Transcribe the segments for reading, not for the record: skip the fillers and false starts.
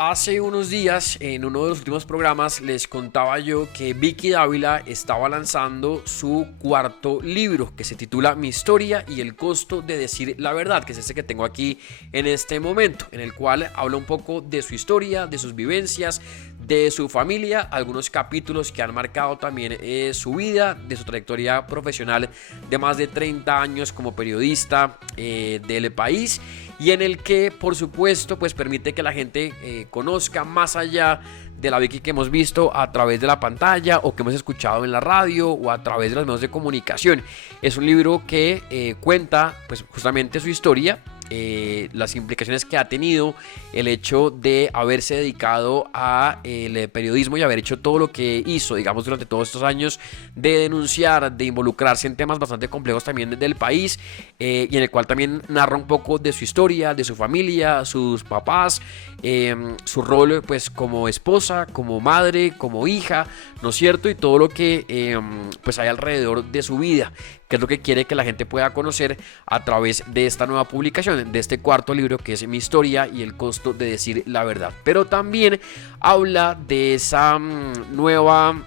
Hace unos días, en uno de los últimos programas, les contaba yo que Vicky Dávila estaba lanzando su cuarto libro, que se titula Mi historia y el costo de decir la verdad, que es este que tengo aquí en este momento, en el cual habla un poco de su historia, de sus vivencias, de su familia, algunos capítulos que han marcado también su vida, de su trayectoria profesional de más de 30 años como periodista del país, y en el que, por supuesto, pues permite que la gente conozca más allá de la Vicky que hemos visto a través de la pantalla o que hemos escuchado en la radio o a través de los medios de comunicación. Es un libro que cuenta pues justamente su historia, las implicaciones que ha tenido el hecho de haberse dedicado a el periodismo y haber hecho todo lo que hizo, digamos, durante todos estos años de denunciar, de involucrarse en temas bastante complejos también del país, y en el cual también narra un poco de su historia, de su familia, sus papás, su rol pues como esposa, como madre, como hija, ¿no es cierto? Y todo lo que pues hay alrededor de su vida, que es lo que quiere que la gente pueda conocer a través de esta nueva publicación, de este cuarto libro que es Mi historia y el costo de decir la verdad. Pero también habla de esa nueva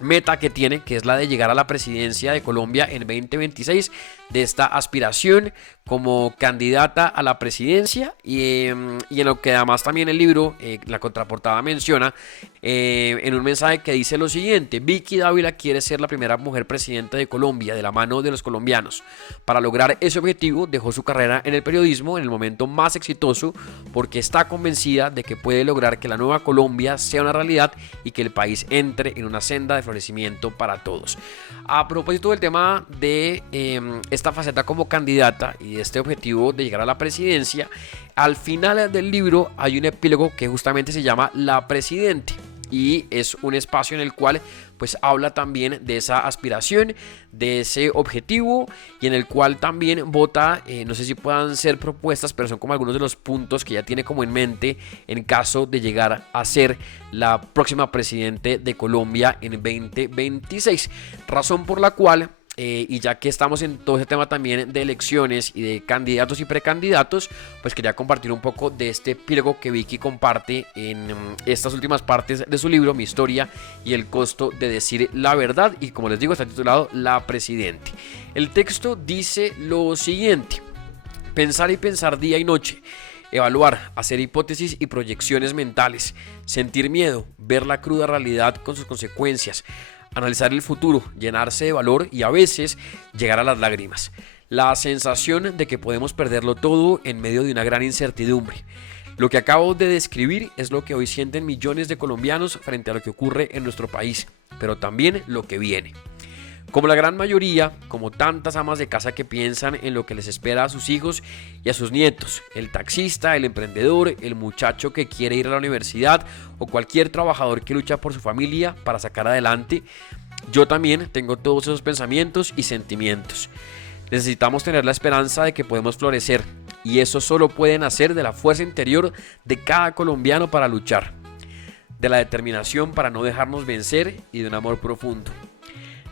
meta que tiene, que es la de llegar a la presidencia de Colombia en 2026, de esta aspiración como candidata a la presidencia, y en lo que además también el libro, la contraportada menciona, en un mensaje que dice lo siguiente: Vicky Dávila quiere ser la primera mujer presidenta de Colombia de la mano de los colombianos. Para lograr ese objetivo dejó su carrera en el periodismo en el momento más exitoso, porque está convencida de que puede lograr que la nueva Colombia sea una realidad y que el país entre en una senda de florecimiento para todos. A propósito del tema de esta faceta como candidata y de este objetivo de llegar a la presidencia, al final del libro hay un epílogo que justamente se llama La Presidente, y es un espacio en el cual pues habla también de esa aspiración, de ese objetivo, y en el cual también vota, no sé si puedan ser propuestas, pero son como algunos de los puntos que ya tiene como en mente en caso de llegar a ser la próxima presidente de Colombia en 2026, razón por la cual y ya que estamos en todo ese tema también de elecciones y de candidatos y precandidatos, pues quería compartir un poco de este epílogo que Vicky comparte en estas últimas partes de su libro, Mi historia y el costo de decir la verdad, y como les digo está titulado La Presidente. El texto dice lo siguiente: pensar y pensar día y noche, evaluar, hacer hipótesis y proyecciones mentales, sentir miedo, ver la cruda realidad con sus consecuencias, analizar el futuro, llenarse de valor y a veces llegar a las lágrimas. La sensación de que podemos perderlo todo en medio de una gran incertidumbre. Lo que acabo de describir es lo que hoy sienten millones de colombianos frente a lo que ocurre en nuestro país, pero también lo que viene. Como la gran mayoría, como tantas amas de casa que piensan en lo que les espera a sus hijos y a sus nietos, el taxista, el emprendedor, el muchacho que quiere ir a la universidad o cualquier trabajador que lucha por su familia para sacar adelante, yo también tengo todos esos pensamientos y sentimientos. Necesitamos tener la esperanza de que podemos florecer, y eso solo puede nacer de la fuerza interior de cada colombiano para luchar, de la determinación para no dejarnos vencer y de un amor profundo.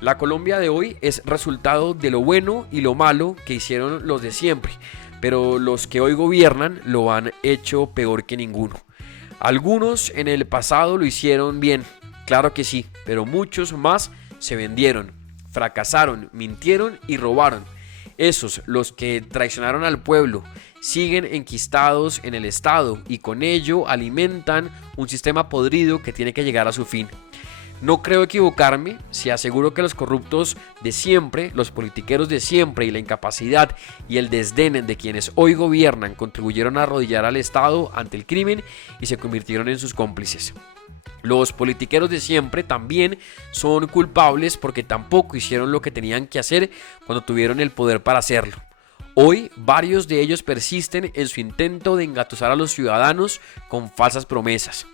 La Colombia de hoy es resultado de lo bueno y lo malo que hicieron los de siempre, pero los que hoy gobiernan lo han hecho peor que ninguno. Algunos en el pasado lo hicieron bien, claro que sí, pero muchos más se vendieron, fracasaron, mintieron y robaron. Esos, los que traicionaron al pueblo, siguen enquistados en el Estado y con ello alimentan un sistema podrido que tiene que llegar a su fin. No creo equivocarme si aseguro que los corruptos de siempre, los politiqueros de siempre y la incapacidad y el desdén de quienes hoy gobiernan contribuyeron a arrodillar al Estado ante el crimen y se convirtieron en sus cómplices. Los politiqueros de siempre también son culpables porque tampoco hicieron lo que tenían que hacer cuando tuvieron el poder para hacerlo. Hoy varios de ellos persisten en su intento de engatusar a los ciudadanos con falsas promesas.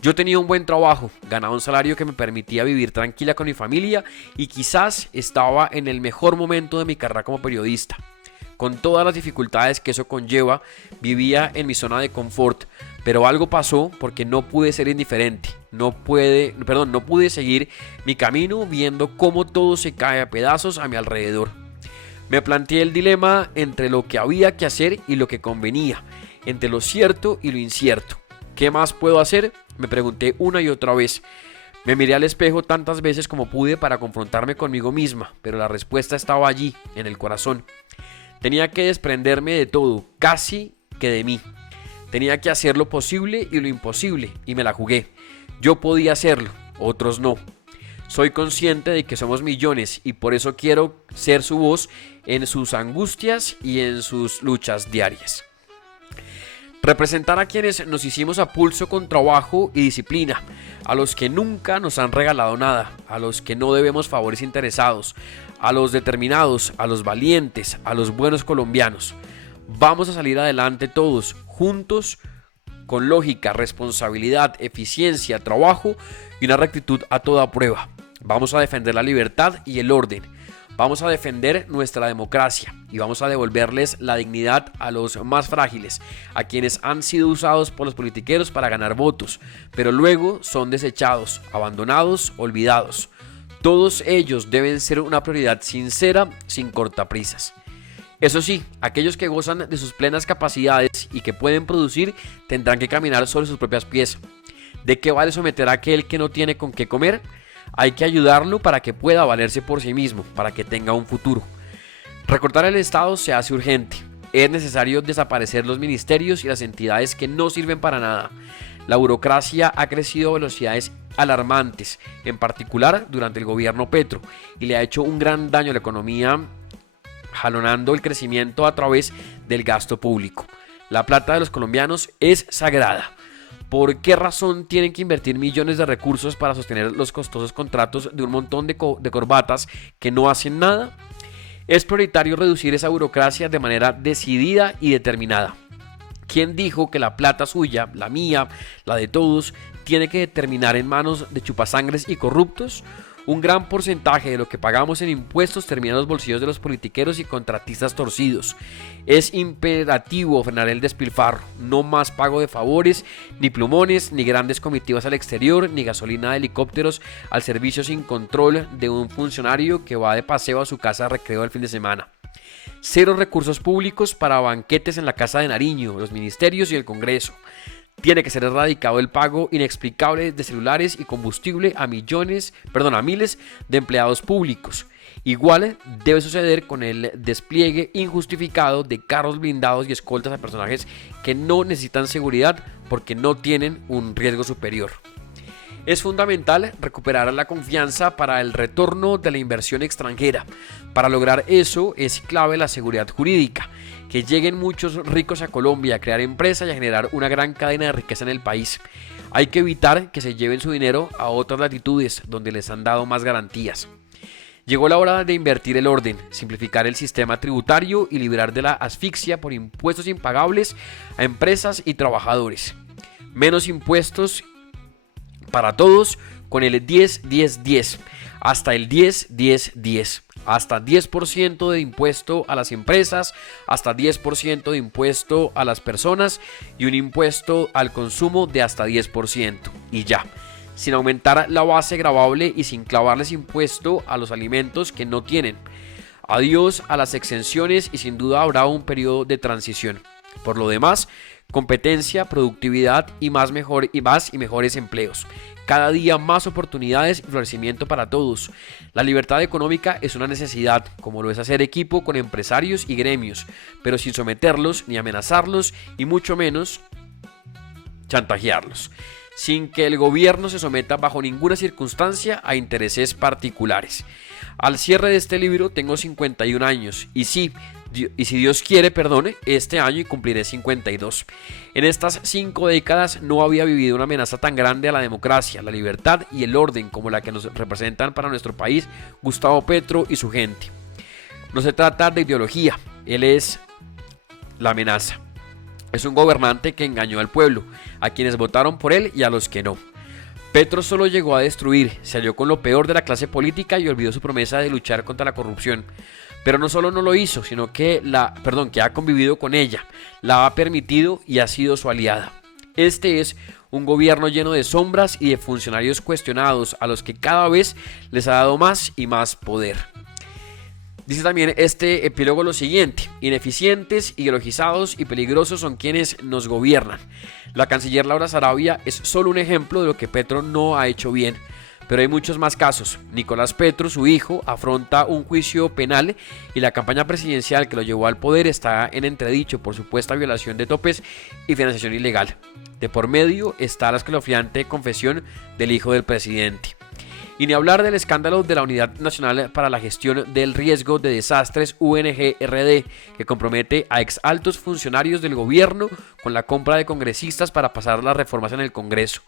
Yo tenía un buen trabajo, ganaba un salario que me permitía vivir tranquila con mi familia y quizás estaba en el mejor momento de mi carrera como periodista. Con todas las dificultades que eso conlleva, vivía en mi zona de confort, pero algo pasó porque no pude ser indiferente. No pude seguir mi camino viendo cómo todo se cae a pedazos a mi alrededor. Me planteé el dilema entre lo que había que hacer y lo que convenía, entre lo cierto y lo incierto. ¿Qué más puedo hacer?, me pregunté una y otra vez. Me miré al espejo tantas veces como pude para confrontarme conmigo misma, pero la respuesta estaba allí, en el corazón. Tenía que desprenderme de todo, casi que de mí. Tenía que hacer lo posible y lo imposible, y me la jugué. Yo podía hacerlo, otros no. Soy consciente de que somos millones y por eso quiero ser su voz en sus angustias y en sus luchas diarias. Representar a quienes nos hicimos a pulso con trabajo y disciplina, a los que nunca nos han regalado nada, a los que no debemos favores interesados, a los determinados, a los valientes, a los buenos colombianos. Vamos a salir adelante todos, juntos, con lógica, responsabilidad, eficiencia, trabajo y una rectitud a toda prueba. Vamos a defender la libertad y el orden. Vamos a defender nuestra democracia y vamos a devolverles la dignidad a los más frágiles, a quienes han sido usados por los politiqueros para ganar votos, pero luego son desechados, abandonados, olvidados. Todos ellos deben ser una prioridad sincera, sin cortaprisas. Eso sí, aquellos que gozan de sus plenas capacidades y que pueden producir tendrán que caminar sobre sus propios pies. ¿De qué vale someter a aquel que no tiene con qué comer? Hay que ayudarlo para que pueda valerse por sí mismo, para que tenga un futuro. Recortar el Estado se hace urgente. Es necesario desaparecer los ministerios y las entidades que no sirven para nada. La burocracia ha crecido a velocidades alarmantes, en particular durante el gobierno Petro, y le ha hecho un gran daño a la economía, jalonando el crecimiento a través del gasto público. La plata de los colombianos es sagrada. ¿Por qué razón tienen que invertir millones de recursos para sostener los costosos contratos de un montón de corbatas que no hacen nada? Es prioritario reducir esa burocracia de manera decidida y determinada. ¿Quién dijo que la plata suya, la mía, la de todos, tiene que terminar en manos de chupasangres y corruptos? Un gran porcentaje de lo que pagamos en impuestos termina en los bolsillos de los politiqueros y contratistas torcidos. Es imperativo frenar el despilfarro. No más pago de favores, ni plumones, ni grandes comitivas al exterior, ni gasolina de helicópteros al servicio sin control de un funcionario que va de paseo a su casa de recreo el fin de semana. Cero recursos públicos para banquetes en la Casa de Nariño, los ministerios y el Congreso. Tiene que ser erradicado el pago inexplicable de celulares y combustible a miles de empleados públicos. Igual debe suceder con el despliegue injustificado de carros blindados y escoltas a personajes que no necesitan seguridad porque no tienen un riesgo superior. Es fundamental recuperar la confianza para el retorno de la inversión extranjera. Para lograr eso es clave la seguridad jurídica, que lleguen muchos ricos a Colombia a crear empresas y a generar una gran cadena de riqueza en el país. Hay que evitar que se lleven su dinero a otras latitudes donde les han dado más garantías. Llegó la hora de invertir el orden, simplificar el sistema tributario y liberar de la asfixia por impuestos impagables a empresas y trabajadores. Menos impuestos para todos con el 10-10-10, hasta el 10-10-10, hasta 10% de impuesto a las empresas, hasta 10% de impuesto a las personas y un impuesto al consumo de hasta 10%, y ya, sin aumentar la base gravable y sin clavarles impuesto a los alimentos que no tienen. Adiós a las exenciones y sin duda habrá un periodo de transición. Por lo demás, competencia, productividad y más y mejores empleos. Cada día más oportunidades y florecimiento para todos. La libertad económica es una necesidad, como lo es hacer equipo con empresarios y gremios, pero sin someterlos ni amenazarlos y mucho menos chantajearlos. Sin que el gobierno se someta bajo ninguna circunstancia a intereses particulares. Al cierre de este libro tengo 51 años y si Dios quiere, este año cumpliré 52. En estas 5 décadas no había vivido una amenaza tan grande a la democracia, la libertad y el orden como la que nos representan para nuestro país Gustavo Petro y su gente. No se trata de ideología, él es la amenaza. Es un gobernante que engañó al pueblo, a quienes votaron por él y a los que no. Petro solo llegó a destruir, se alió con lo peor de la clase política y olvidó su promesa de luchar contra la corrupción. Pero no solo no lo hizo, sino que ha convivido con ella, la ha permitido y ha sido su aliada. Este es un gobierno lleno de sombras y de funcionarios cuestionados a los que cada vez les ha dado más y más poder. Dice también este epílogo lo siguiente: ineficientes, ideologizados y peligrosos son quienes nos gobiernan. La canciller Laura Sarabia es solo un ejemplo de lo que Petro no ha hecho bien, pero hay muchos más casos. Nicolás Petro, su hijo, afronta un juicio penal y la campaña presidencial que lo llevó al poder está en entredicho por supuesta violación de topes y financiación ilegal. De por medio está la escalofriante confesión del hijo del presidente. Y ni hablar del escándalo de la Unidad Nacional para la Gestión del Riesgo de Desastres, UNGRD, que compromete a exaltos funcionarios del gobierno con la compra de congresistas para pasar las reformas en el Congreso.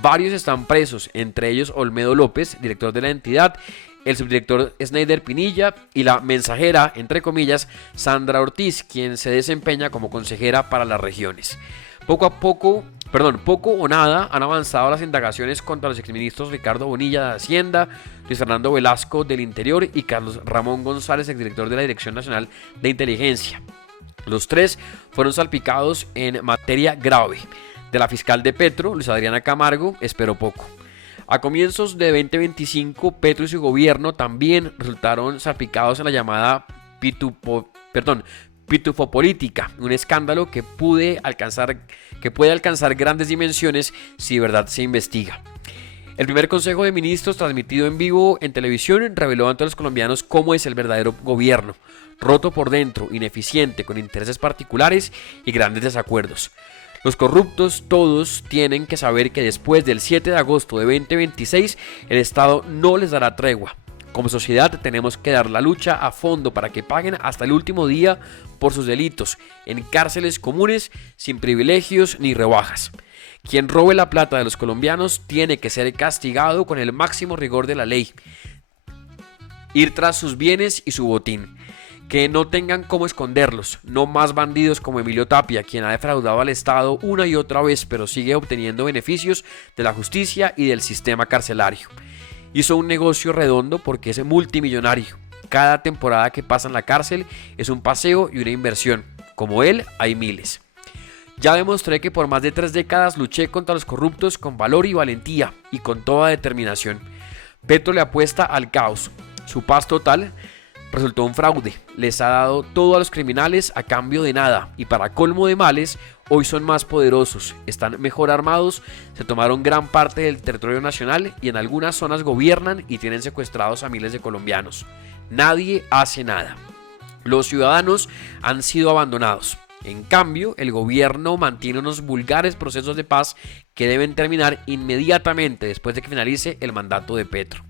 Varios están presos, entre ellos Olmedo López, director de la entidad, el subdirector Snyder Pinilla y la mensajera, entre comillas, Sandra Ortiz, quien se desempeña como consejera para las regiones. Poco o nada han avanzado las indagaciones contra los exministros Ricardo Bonilla de Hacienda, Luis Fernando Velasco del Interior y Carlos Ramón González, exdirector de la Dirección Nacional de Inteligencia. Los tres fueron salpicados en materia grave. De la fiscal de Petro, Luis Adriana Camargo, esperó poco. A comienzos de 2025, Petro y su gobierno también resultaron salpicados en la llamada pitufopolítica, un escándalo que puede alcanzar grandes dimensiones si de verdad se investiga. El primer Consejo de Ministros, transmitido en vivo en televisión, reveló ante los colombianos cómo es el verdadero gobierno: roto por dentro, ineficiente, con intereses particulares y grandes desacuerdos. Los corruptos todos tienen que saber que después del 7 de agosto de 2026 el Estado no les dará tregua. Como sociedad tenemos que dar la lucha a fondo para que paguen hasta el último día por sus delitos, en cárceles comunes, sin privilegios ni rebajas. Quien robe la plata de los colombianos tiene que ser castigado con el máximo rigor de la ley. Ir tras sus bienes y su botín. Que no tengan cómo esconderlos, no más bandidos como Emilio Tapia, quien ha defraudado al Estado una y otra vez, pero sigue obteniendo beneficios de la justicia y del sistema carcelario. Hizo un negocio redondo porque es multimillonario. Cada temporada que pasa en la cárcel es un paseo y una inversión. Como él, hay miles. Ya demostré que por más de 3 décadas luché contra los corruptos con valor y valentía y con toda determinación. Petro le apuesta al caos. Su paz total resultó un fraude. Les ha dado todo a los criminales a cambio de nada, y para colmo de males, hoy son más poderosos, están mejor armados, se tomaron gran parte del territorio nacional y en algunas zonas gobiernan y tienen secuestrados a miles de colombianos. Nadie hace nada. Los ciudadanos han sido abandonados. En cambio, el gobierno mantiene unos vulgares procesos de paz que deben terminar inmediatamente después de que finalice el mandato de Petro.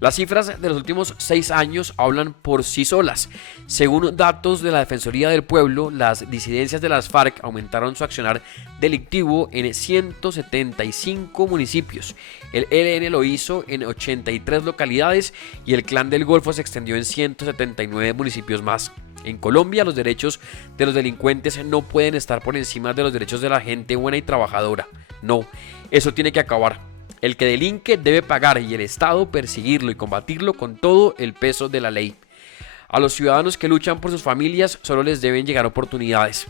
Las cifras de los últimos 6 años hablan por sí solas. Según datos de la Defensoría del Pueblo, las disidencias de las FARC aumentaron su accionar delictivo en 175 municipios. El ELN lo hizo en 83 localidades y el Clan del Golfo se extendió en 179 municipios más. En Colombia, los derechos de los delincuentes no pueden estar por encima de los derechos de la gente buena y trabajadora. No, eso tiene que acabar. El que delinque debe pagar y el Estado perseguirlo y combatirlo con todo el peso de la ley. A los ciudadanos que luchan por sus familias solo les deben llegar oportunidades.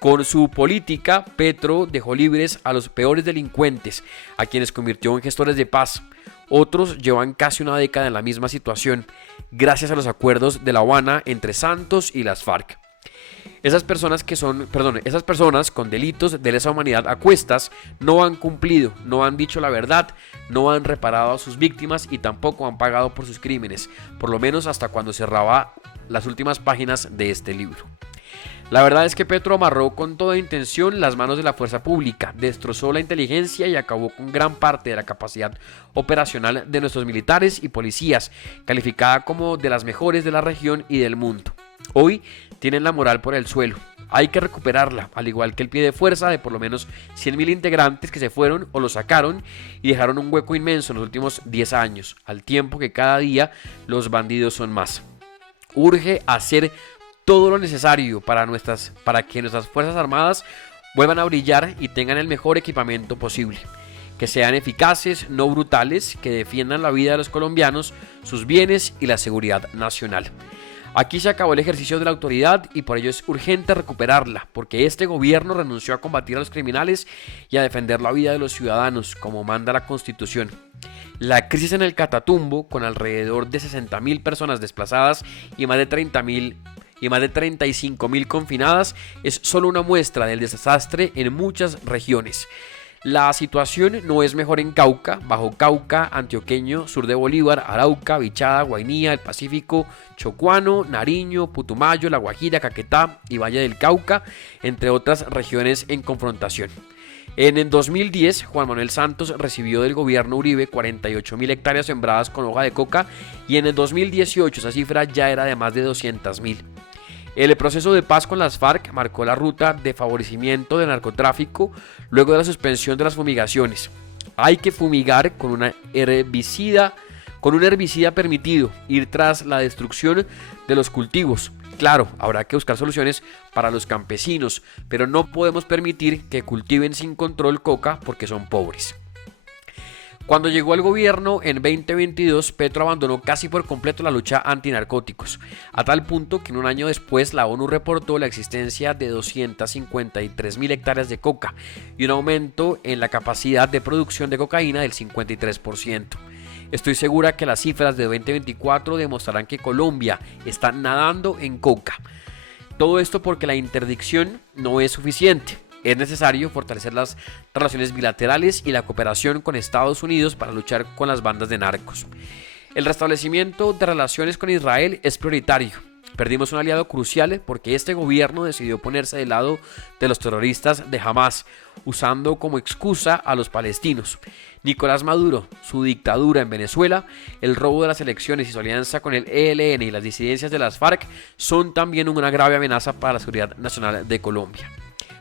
Con su política, Petro dejó libres a los peores delincuentes, a quienes convirtió en gestores de paz. Otros llevan casi una década en la misma situación, gracias a los acuerdos de La Habana entre Santos y las FARC. Esas personas con delitos de lesa humanidad a cuestas no han cumplido, no han dicho la verdad, no han reparado a sus víctimas y tampoco han pagado por sus crímenes, por lo menos hasta cuando cerraba las últimas páginas de este libro. La verdad es que Petro amarró con toda intención las manos de la fuerza pública, destrozó la inteligencia y acabó con gran parte de la capacidad operacional de nuestros militares y policías, calificada como de las mejores de la región y del mundo. Hoy tienen la moral por el suelo. Hay que recuperarla, al igual que el pie de fuerza de por lo menos 100.000 integrantes que se fueron o lo sacaron y dejaron un hueco inmenso en los últimos 10 años, al tiempo que cada día los bandidos son más. Urge hacer todo lo necesario para que nuestras Fuerzas Armadas vuelvan a brillar y tengan el mejor equipamiento posible. Que sean eficaces, no brutales, que defiendan la vida de los colombianos, sus bienes y la seguridad nacional. Aquí se acabó el ejercicio de la autoridad y por ello es urgente recuperarla, porque este gobierno renunció a combatir a los criminales y a defender la vida de los ciudadanos, como manda la Constitución. La crisis en el Catatumbo, con alrededor de 60.000 personas desplazadas y más de 35.000 confinadas, es solo una muestra del desastre en muchas regiones. La situación no es mejor en Cauca, Bajo Cauca, Antioqueño, sur de Bolívar, Arauca, Vichada, Guainía, el Pacífico, Chocuano, Nariño, Putumayo, La Guajira, Caquetá y Valle del Cauca, entre otras regiones en confrontación. En el 2010, Juan Manuel Santos recibió del gobierno Uribe 48.000 hectáreas sembradas con hoja de coca y en el 2018 esa cifra ya era de más de 200.000. El proceso de paz con las FARC marcó la ruta de favorecimiento del narcotráfico luego de la suspensión de las fumigaciones. Hay que fumigar con un herbicida permitido, ir tras la destrucción de los cultivos. Claro, habrá que buscar soluciones para los campesinos, pero no podemos permitir que cultiven sin control coca porque son pobres. Cuando llegó al gobierno en 2022, Petro abandonó casi por completo la lucha antinarcóticos, a tal punto que un año después la ONU reportó la existencia de 253.000 hectáreas de coca y un aumento en la capacidad de producción de cocaína del 53%. Estoy segura que las cifras de 2024 demostrarán que Colombia está nadando en coca. Todo esto porque la interdicción no es suficiente. Es necesario fortalecer las relaciones bilaterales y la cooperación con Estados Unidos para luchar con las bandas de narcos. El restablecimiento de relaciones con Israel es prioritario. Perdimos un aliado crucial porque este gobierno decidió ponerse del lado de los terroristas de Hamas, usando como excusa a los palestinos. Nicolás Maduro, su dictadura en Venezuela, el robo de las elecciones y su alianza con el ELN y las disidencias de las FARC son también una grave amenaza para la seguridad nacional de Colombia.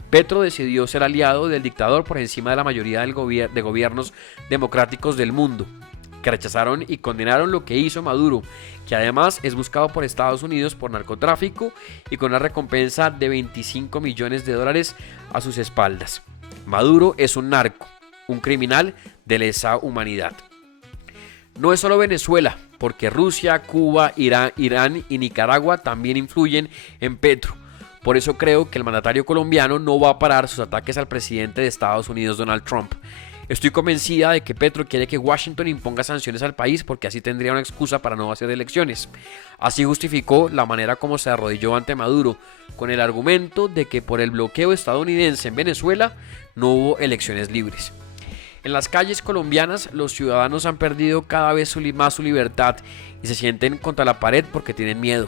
Petro decidió ser aliado del dictador por encima de la mayoría de gobiernos democráticos del mundo, que rechazaron y condenaron lo que hizo Maduro, que además es buscado por Estados Unidos por narcotráfico y con una recompensa de $25 millones a sus espaldas. Maduro es un narco, un criminal de lesa humanidad. No es solo Venezuela, porque Rusia, Cuba, Irán y Nicaragua también influyen en Petro. Por eso creo que el mandatario colombiano no va a parar sus ataques al presidente de Estados Unidos, Donald Trump. Estoy convencida de que Petro quiere que Washington imponga sanciones al país porque así tendría una excusa para no hacer elecciones. Así justificó la manera como se arrodilló ante Maduro, con el argumento de que por el bloqueo estadounidense en Venezuela no hubo elecciones libres. En las calles colombianas los ciudadanos han perdido cada vez más su libertad y se sienten contra la pared porque tienen miedo.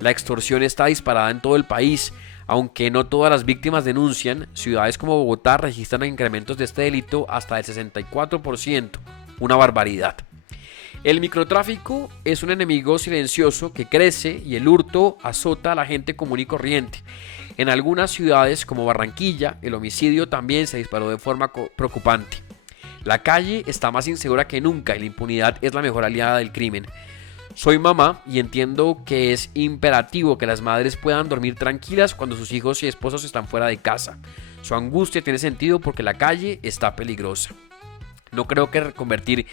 La extorsión está disparada en todo el país, aunque no todas las víctimas denuncian. Ciudades como Bogotá registran incrementos de este delito hasta el 64%, una barbaridad. El microtráfico es un enemigo silencioso que crece y el hurto azota a la gente común y corriente. En algunas ciudades como Barranquilla, el homicidio también se disparó de forma preocupante. La calle está más insegura que nunca y la impunidad es la mejor aliada del crimen. Soy mamá y entiendo que es imperativo que las madres puedan dormir tranquilas cuando sus hijos y esposos están fuera de casa. Su angustia tiene sentido porque la calle está peligrosa. No creo que reconvertir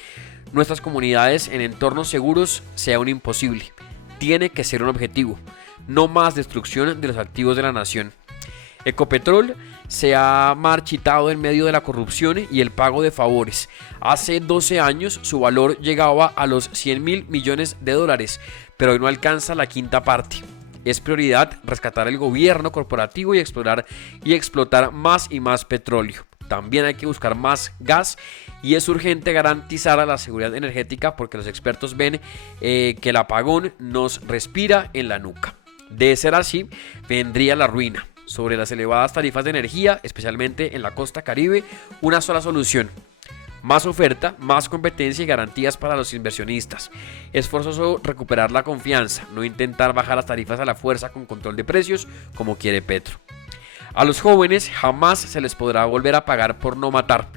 nuestras comunidades en entornos seguros sea un imposible. Tiene que ser un objetivo. No más destrucción de los activos de la nación. Ecopetrol se ha marchitado en medio de la corrupción y el pago de favores. Hace 12 años su valor llegaba a los $100.000 millones, pero hoy no alcanza la quinta parte. Es prioridad rescatar el gobierno corporativo y explotar más y más petróleo. También hay que buscar más gas y es urgente garantizar la seguridad energética porque los expertos ven que el apagón nos respira en la nuca. De ser así, vendría la ruina. Sobre las elevadas tarifas de energía, especialmente en la costa Caribe, una sola solución: más oferta, más competencia y garantías para los inversionistas. Es forzoso recuperar la confianza, no intentar bajar las tarifas a la fuerza con control de precios como quiere Petro. A los jóvenes jamás se les podrá volver a pagar por no matar.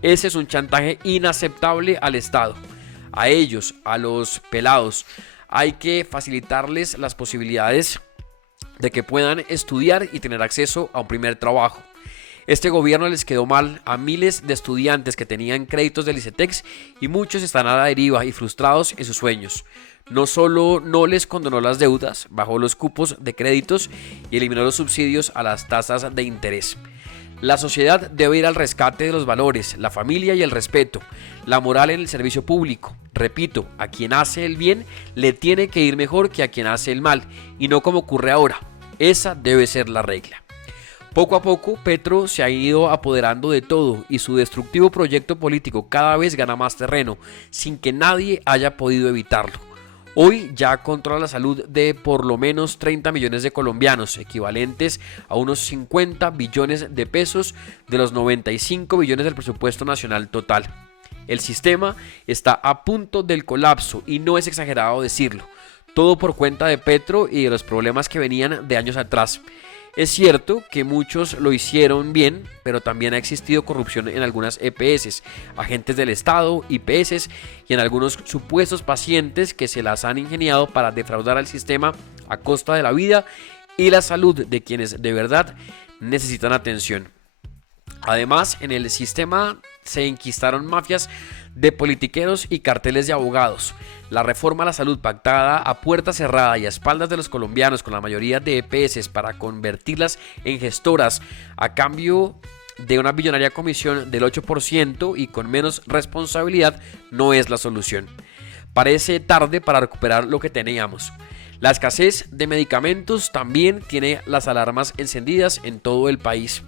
Ese es un chantaje inaceptable al Estado. A ellos, a los pelados, hay que facilitarles las posibilidades de que puedan estudiar y tener acceso a un primer trabajo. Este gobierno les quedó mal a miles de estudiantes que tenían créditos del ICETEX y muchos están a la deriva y frustrados en sus sueños. No solo no les condonó las deudas, bajó los cupos de créditos y eliminó los subsidios a las tasas de interés. La sociedad debe ir al rescate de los valores, la familia y el respeto, la moral en el servicio público. Repito, a quien hace el bien le tiene que ir mejor que a quien hace el mal, y no como ocurre ahora. Esa debe ser la regla. Poco a poco, Petro se ha ido apoderando de todo y su destructivo proyecto político cada vez gana más terreno, sin que nadie haya podido evitarlo. Hoy ya controla la salud de por lo menos 30 millones de colombianos, equivalentes a unos 50 billones de pesos de los 95 billones del presupuesto nacional total. El sistema está a punto del colapso y no es exagerado decirlo. Todo por cuenta de Petro y de los problemas que venían de años atrás. Es cierto que muchos lo hicieron bien, pero también ha existido corrupción en algunas EPS, agentes del Estado, IPS y en algunos supuestos pacientes que se las han ingeniado para defraudar al sistema a costa de la vida y la salud de quienes de verdad necesitan atención. Además, en el sistema se enquistaron mafias de politiqueros y carteles de abogados. La reforma a la salud pactada a puerta cerrada y a espaldas de los colombianos con la mayoría de EPS para convertirlas en gestoras a cambio de una billonaria comisión del 8% y con menos responsabilidad no es la solución. Parece tarde para recuperar lo que teníamos. La escasez de medicamentos también tiene las alarmas encendidas en todo el país.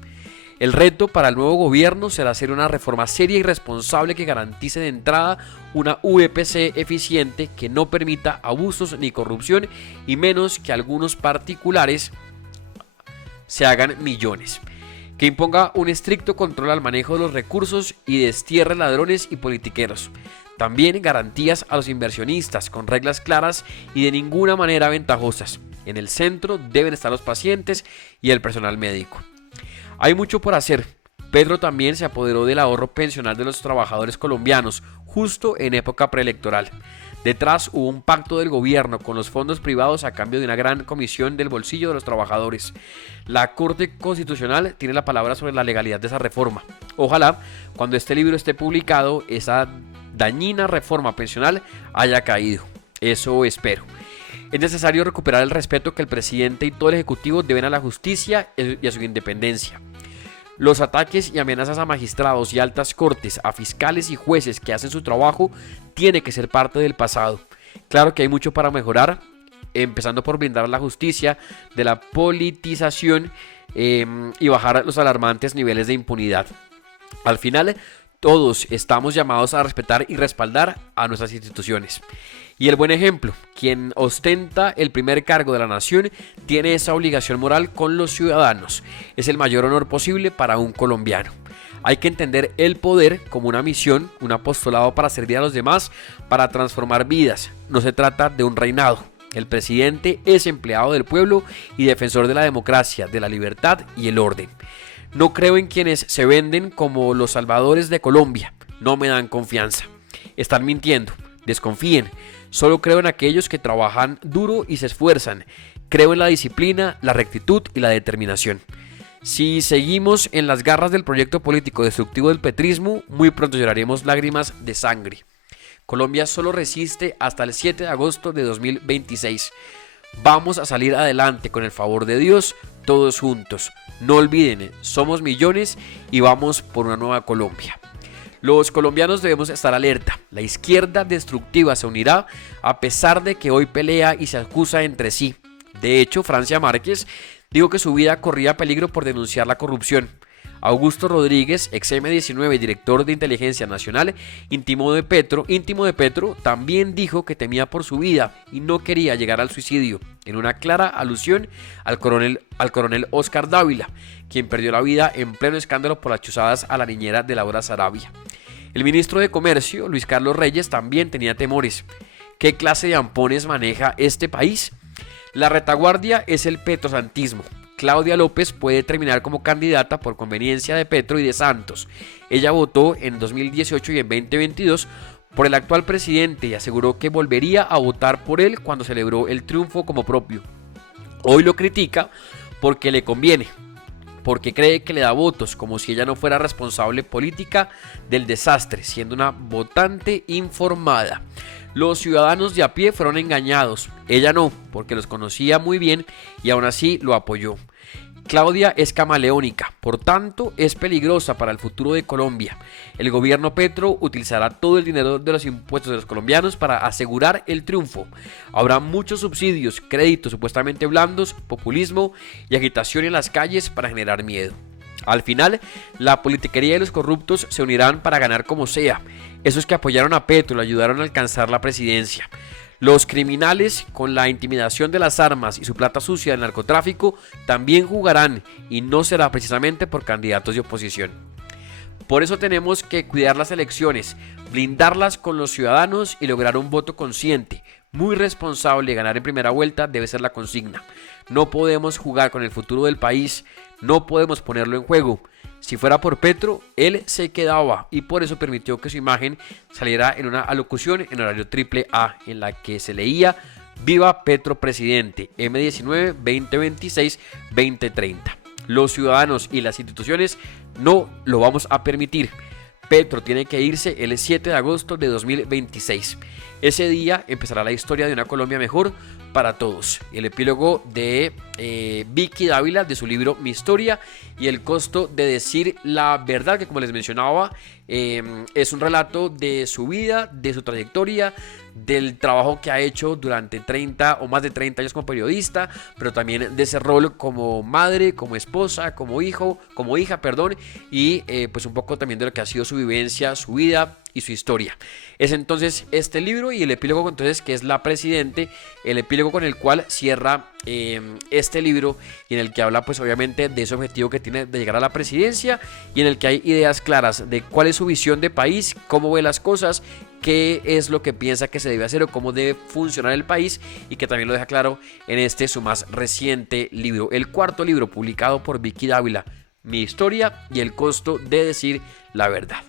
El reto para el nuevo gobierno será hacer una reforma seria y responsable que garantice de entrada una UEPC eficiente que no permita abusos ni corrupción y menos que algunos particulares se hagan millones. Que imponga un estricto control al manejo de los recursos y destierre ladrones y politiqueros. También garantías a los inversionistas con reglas claras y de ninguna manera ventajosas. En el centro deben estar los pacientes y el personal médico. Hay mucho por hacer. Petro también se apoderó del ahorro pensional de los trabajadores colombianos, justo en época preelectoral. Detrás hubo un pacto del gobierno con los fondos privados a cambio de una gran comisión del bolsillo de los trabajadores. La Corte Constitucional tiene la palabra sobre la legalidad de esa reforma. Ojalá, cuando este libro esté publicado, esa dañina reforma pensional haya caído. Eso espero. Es necesario recuperar el respeto que el presidente y todo el ejecutivo deben a la justicia y a su independencia. Los ataques y amenazas a magistrados y altas cortes, a fiscales y jueces que hacen su trabajo, tiene que ser parte del pasado. Claro que hay mucho para mejorar, empezando por blindar la justicia de la politización y bajar los alarmantes niveles de impunidad. Al final, todos estamos llamados a respetar y respaldar a nuestras instituciones. Y el buen ejemplo, quien ostenta el primer cargo de la nación, tiene esa obligación moral con los ciudadanos. Es el mayor honor posible para un colombiano. Hay que entender el poder como una misión, un apostolado para servir a los demás, para transformar vidas. No se trata de un reinado. El presidente es empleado del pueblo y defensor de la democracia, de la libertad y el orden. No creo en quienes se venden como los salvadores de Colombia. No me dan confianza. Están mintiendo. Desconfíen. Solo creo en aquellos que trabajan duro y se esfuerzan. Creo en la disciplina, la rectitud y la determinación. Si seguimos en las garras del proyecto político destructivo del petrismo, muy pronto lloraremos lágrimas de sangre. Colombia solo resiste hasta el 7 de agosto de 2026. Vamos a salir adelante con el favor de Dios, todos juntos. No olviden, somos millones y vamos por una nueva Colombia. Los colombianos debemos estar alerta. La izquierda destructiva se unirá a pesar de que hoy pelea y se acusa entre sí. De hecho, Francia Márquez dijo que su vida corría peligro por denunciar la corrupción. Augusto Rodríguez, ex M19, director de Inteligencia Nacional, íntimo de Petro, también dijo que temía por su vida y no quería llegar al suicidio, en una clara alusión al coronel Oscar Dávila, quien perdió la vida en pleno escándalo por las chuzadas a la niñera de Laura Sarabia. El ministro de Comercio, Luis Carlos Reyes, también tenía temores. ¿Qué clase de ampones maneja este país? La retaguardia es el petrosantismo. Claudia López puede terminar como candidata por conveniencia de Petro y de Santos. Ella votó en 2018 y en 2022 por el actual presidente y aseguró que volvería a votar por él cuando celebró el triunfo como propio. Hoy lo critica porque le conviene, porque cree que le da votos, como si ella no fuera responsable política del desastre, siendo una votante informada. Los ciudadanos de a pie fueron engañados, ella no, porque los conocía muy bien y aún así lo apoyó. Claudia es camaleónica, por tanto es peligrosa para el futuro de Colombia. El gobierno Petro utilizará todo el dinero de los impuestos de los colombianos para asegurar el triunfo. Habrá muchos subsidios, créditos supuestamente blandos, populismo y agitación en las calles para generar miedo. Al final, la politiquería y los corruptos se unirán para ganar como sea. Esos que apoyaron a Petro le ayudaron a alcanzar la presidencia. Los criminales, con la intimidación de las armas y su plata sucia del narcotráfico, también jugarán, y no será precisamente por candidatos de oposición. Por eso tenemos que cuidar las elecciones, blindarlas con los ciudadanos y lograr un voto consciente, muy responsable. Ganar en primera vuelta debe ser la consigna. No podemos jugar con el futuro del país, no podemos ponerlo en juego. Si fuera por Petro, él se quedaba, y por eso permitió que su imagen saliera en una alocución en horario AAA en la que se leía: "Viva Petro presidente, M19 2026-2030". Los ciudadanos y las instituciones no lo vamos a permitir. Petro tiene que irse el 7 de agosto de 2026. Ese día empezará la historia de una Colombia mejor para todos. El epílogo de Vicky Dávila, de su libro Mi Historia y el costo de decir la verdad, que como les mencionaba, es un relato de su vida, de su trayectoria, del trabajo que ha hecho durante 30 o más de 30 años como periodista, pero también de ese rol como madre, como esposa, como hija, y pues un poco también de lo que ha sido su vivencia, su vida y su historia. Es entonces este libro, y el epílogo entonces, que es La Presidente, el epílogo con el cual cierra este libro, y en el que habla pues obviamente de ese objetivo que tiene de llegar a la presidencia, y en el que hay ideas claras de cuál es su visión de país, cómo ve las cosas, qué es lo que piensa que se debe hacer o cómo debe funcionar el país, y que también lo deja claro en este su más reciente libro, el cuarto libro publicado por Vicky Dávila, Mi Historia y el costo de decir la verdad.